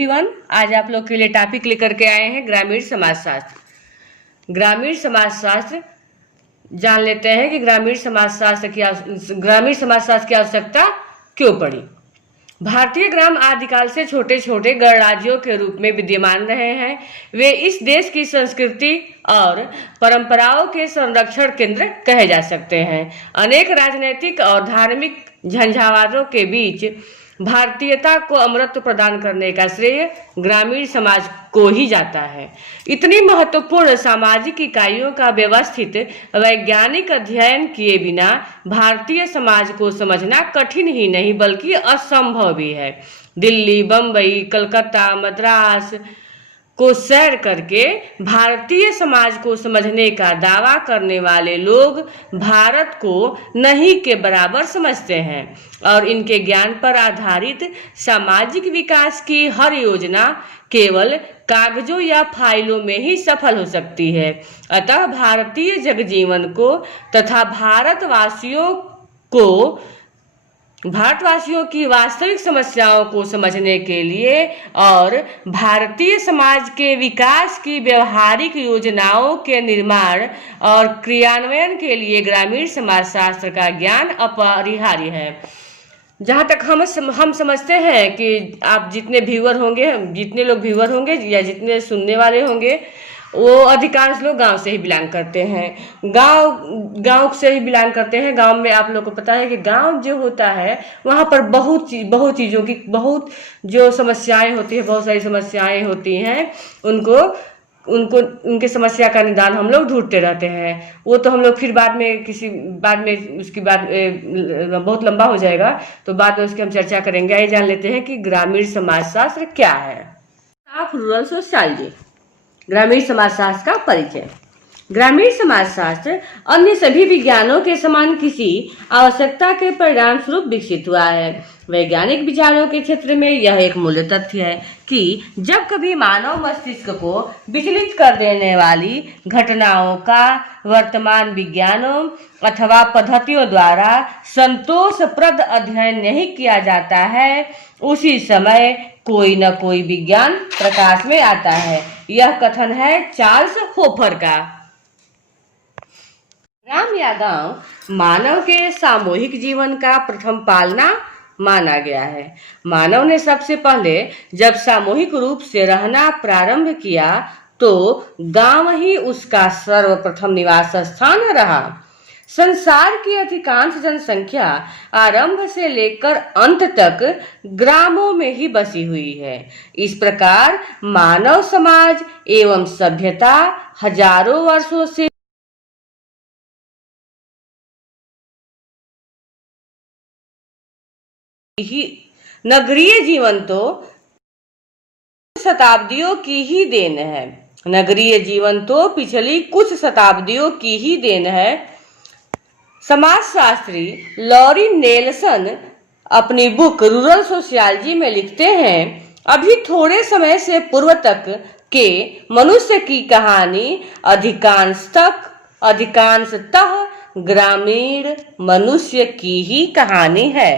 Everyone, आज आप लोग के लिए टॉपिक लेकर के आए हैं ग्रामीण समाजशास्त्र। ग्रामीण समाजशास्त्र जान लेते हैं कि ग्रामीण समाजशास्त्र की आवश्यकता क्यों पड़ी। भारतीय ग्राम आदिकाल से छोटे छोटे गणराज्यों के रूप में विद्यमान रहे हैं। वे इस देश की संस्कृति और परंपराओं के संरक्षण केंद्र कहे जा सकते हैं। अनेक राजनीतिक और धार्मिक झंझावातों के बीच भारतीयता को अमरत्व प्रदान करने का श्रेय ग्रामीण समाज को ही जाता है। इतनी महत्वपूर्ण सामाजिक इकाइयों का व्यवस्थित वैज्ञानिक अध्ययन किए बिना भारतीय समाज को समझना कठिन ही नहीं बल्कि असंभव भी है। दिल्ली, बम्बई, कलकत्ता, मद्रास को सैर करके भारतीय समाज को समझने का दावा करने वाले लोग भारत को नहीं के बराबर समझते हैं और इनके ज्ञान पर आधारित सामाजिक विकास की हर योजना केवल कागजों या फाइलों में ही सफल हो सकती है। अतः भारतीय जगजीवन को तथा भारतवासियों की वास्तविक समस्याओं को समझने के लिए और भारतीय समाज के विकास की व्यवहारिक योजनाओं के निर्माण और क्रियान्वयन के लिए ग्रामीण समाजशास्त्र का ज्ञान अपरिहार्य है। जहाँ तक हम समझते हैं कि आप जितने लोग व्यूअर होंगे या जितने सुनने वाले होंगे वो अधिकांश लोग गांव से ही बिलोंग करते हैं। गांव से ही बिलोंग करते हैं। गांव में आप लोग को पता है कि गांव जो होता है वहां पर बहुत चीज़ों की जो समस्याएं होती है, बहुत सारी समस्याएं होती हैं। उनके समस्या का निदान हम लोग ढूंढते रहते हैं। वो तो हम लोग फिर बाद में उसकी बात बहुत लंबा हो जाएगा, तो बाद में उसकी हम चर्चा करेंगे। आइए जान लेते हैं कि ग्रामीण समाजशास्त्र क्या है। ऑफ रूरल सोसाइटी, ग्रामीण समाजशास्त्र का परिचय। ग्रामीण समाजशास्त्र अन्य सभी विज्ञानों के समान किसी आवश्यकता के परिणाम स्वरूप विकसित हुआ है। वैज्ञानिक विचारों के क्षेत्र में यह एक मूल तथ्य है कि जब कभी मानव मस्तिष्क को विचलित कर देने वाली घटनाओं का वर्तमान विज्ञानों अथवा पद्धतियों द्वारा संतोषप्रद अध्ययन नहीं किया जाता है, उसी समय कोई न कोई विज्ञान प्रकाश में आता है। यह कथन है चार्ल्स होफर का। ग्राम या गांव मानव के सामूहिक जीवन का प्रथम पालना माना गया है। मानव ने सबसे पहले जब सामूहिक रूप से रहना प्रारंभ किया तो गांव ही उसका सर्वप्रथम निवास स्थान रहा। संसार की अधिकांश जनसंख्या आरंभ से लेकर अंत तक ग्रामों में ही बसी हुई है। इस प्रकार मानव समाज एवं सभ्यता हजारों वर्षों से ही नगरीय जीवन तो शताब्दियों की ही देन है। नगरीय जीवन तो पिछली कुछ शताब्दियों की ही देन है। समाजशास्त्री लॉरी नेल्सन अपनी बुक रूरल सोशियोलॉजी में लिखते हैं, अभी थोड़े समय से पूर्व तक के मनुष्य की कहानी अधिकांशतः ग्रामीण मनुष्य की ही कहानी है।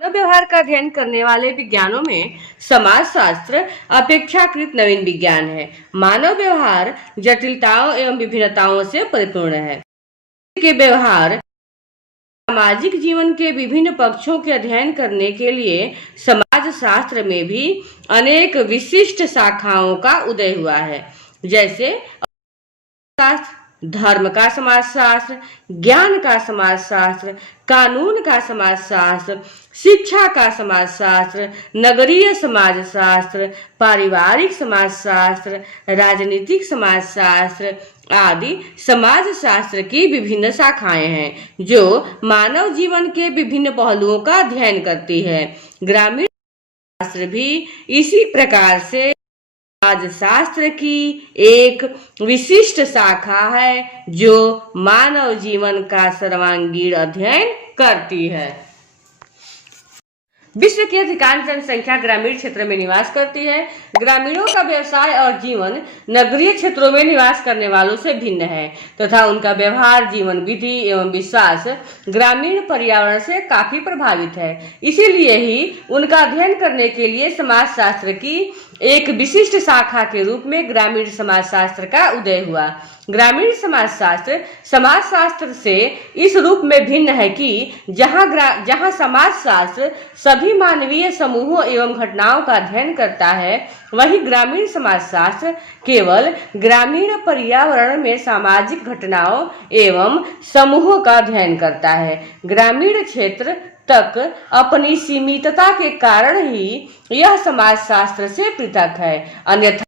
मानव व्यवहार का अध्ययन करने वाले विज्ञानों में समाजशास्त्र अपेक्षाकृत नवीन विज्ञान है। मानव व्यवहार जटिलताओं एवं विभिन्नताओं से परिपूर्ण है। के व्यवहार सामाजिक जीवन के विभिन्न पक्षों के अध्ययन करने के लिए समाजशास्त्र में भी अनेक विशिष्ट शाखाओं का उदय हुआ है, जैसे धर्म का समाजशास्त्र, ज्ञान का समाजशास्त्र, कानून का समाजशास्त्र, शिक्षा का समाजशास्त्र, नगरीय समाजशास्त्र, पारिवारिक समाजशास्त्र, राजनीतिक समाजशास्त्र आदि समाजशास्त्र की विभिन्न शाखाएं हैं जो मानव जीवन के विभिन्न पहलुओं का अध्ययन करती है। ग्रामीण शास्त्र भी इसी प्रकार से समाजशास्त्र की एक विशिष्ट शाखा है जो मानव जीवन का सर्वांगीण अध्ययन करती है। विश्व की अधिकांश जनसंख्या ग्रामीण क्षेत्र में निवास करती है। ग्रामीणों का व्यवसाय और जीवन नगरीय क्षेत्रों में निवास करने वालों से भिन्न है तथा उनका व्यवहार, जीवन विधि एवं विश्वास ग्रामीण पर्यावरण से काफी प्रभावित है। इसीलिए ही उनका अध्ययन करने के लिए समाजशास्त्र की एक विशिष्ट शाखा के रूप में ग्रामीण समाजशास्त्र का उदय हुआ। ग्रामीण समाजशास्त्र समाजशास्त्र से इस रूप में भिन्न है कि जहां समाजशास्त्र सभी मानवीय समूहों एवं घटनाओं का अध्ययन करता है, वहीं ग्रामीण समाजशास्त्र केवल ग्रामीण पर्यावरण में सामाजिक घटनाओं एवं समूहों का अध्ययन करता है। ग्रामीण क्षेत्र तक अपनी सीमितता के कारण ही यह समाजशास्त्र से पृथक है, अन्यथा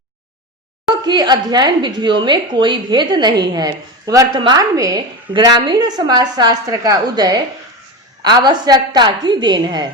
की अध्ययन विधियों में कोई भेद नहीं है। वर्तमान में ग्रामीण समाजशास्त्र का उदय आवश्यकता की देन है,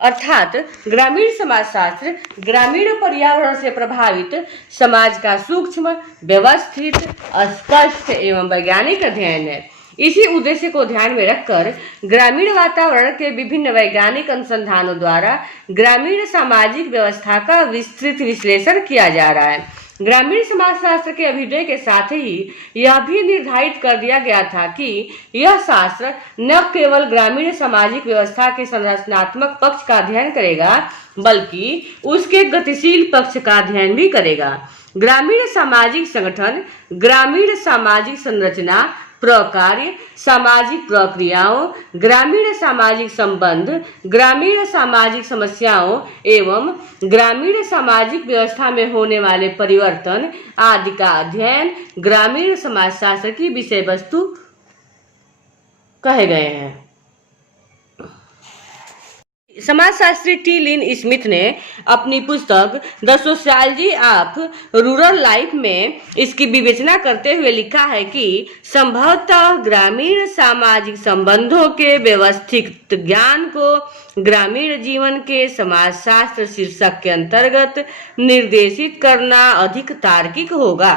अर्थात ग्रामीण समाजशास्त्र ग्रामीण पर्यावरण से प्रभावित समाज का सूक्ष्म, व्यवस्थित, स्पष्ट एवं वैज्ञानिक अध्ययन है। इसी उद्देश्य को ध्यान में रखकर ग्रामीण वातावरण के विभिन्न वैज्ञानिक अनुसंधानों द्वारा ग्रामीण सामाजिक व्यवस्था का विस्तृत विश्लेषण किया जा रहा है। ग्रामीण समाजशास्त्र के अभ्युदय के साथ ही यह भी निर्धारित कर दिया गया था कि यह शास्त्र न केवल ग्रामीण सामाजिक व्यवस्था के संरचनात्मक पक्ष का अध्ययन करेगा, बल्कि उसके गतिशील पक्ष का अध्ययन भी करेगा। ग्रामीण सामाजिक संगठन, ग्रामीण सामाजिक संरचना, प्रकार्य, सामाजिक प्रक्रियाओं, ग्रामीण सामाजिक संबंध, ग्रामीण सामाजिक समस्याओं एवं ग्रामीण सामाजिक व्यवस्था में होने वाले परिवर्तन आदि का अध्ययन ग्रामीण समाजशास्त्र की विषय वस्तु कहे गए हैं। समाजशास्त्री टी लिन स्मिथ ने अपनी पुस्तक the sociology of rural life में इसकी विवेचना करते हुए लिखा है कि संभवतः ग्रामीण सामाजिक संबंधों के व्यवस्थित ज्ञान को ग्रामीण जीवन के समाजशास्त्र शीर्षक के अंतर्गत निर्देशित करना अधिक तार्किक होगा।